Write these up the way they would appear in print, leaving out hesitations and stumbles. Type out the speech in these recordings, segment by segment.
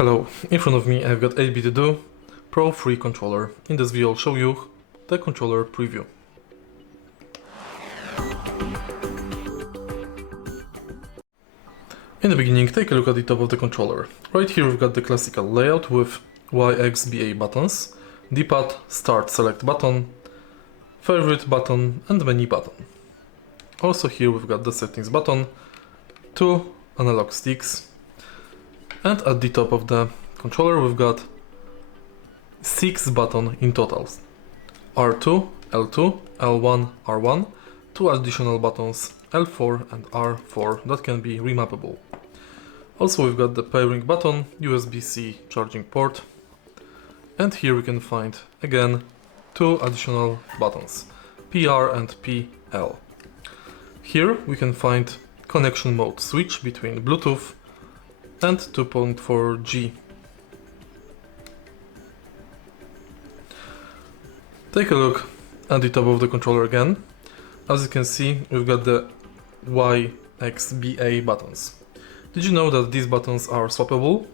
Hello, in front of me I've got 8BitDo Pro 3 controller. In this video I'll show you the controller preview. In the beginning, take a look at the top of the controller. Right here we've got the classical layout with YXBA buttons, D-pad, start select button, favorite button and menu button. Also here we've got the settings button, 2 analog sticks, and at the top of the controller we've got 6 buttons in total. R2, L2, L1, R1, 2 additional buttons L4 and R4 that can be remappable. Also we've got the pairing button, USB-C charging port, and here we can find again 2 additional buttons, PR and PL. Here we can find connection mode switch between Bluetooth and 2.4G. Take a look at the top of the controller again. As you can see, we've got the YXBA buttons. Did you know that these buttons are swappable?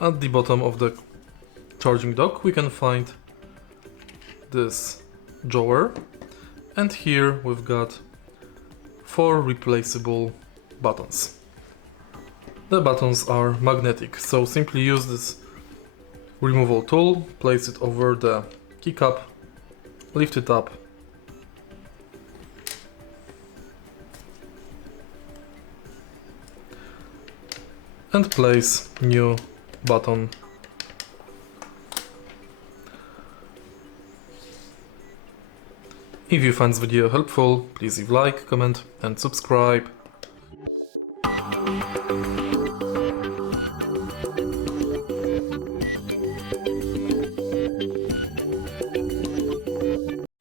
At the bottom of the charging dock we can find this drawer, and here we've got 4 replaceable buttons. The buttons are magnetic, so simply use this removal tool, place it over the keycap, lift it up, and place new button. If you find this video helpful, please leave like, comment and subscribe.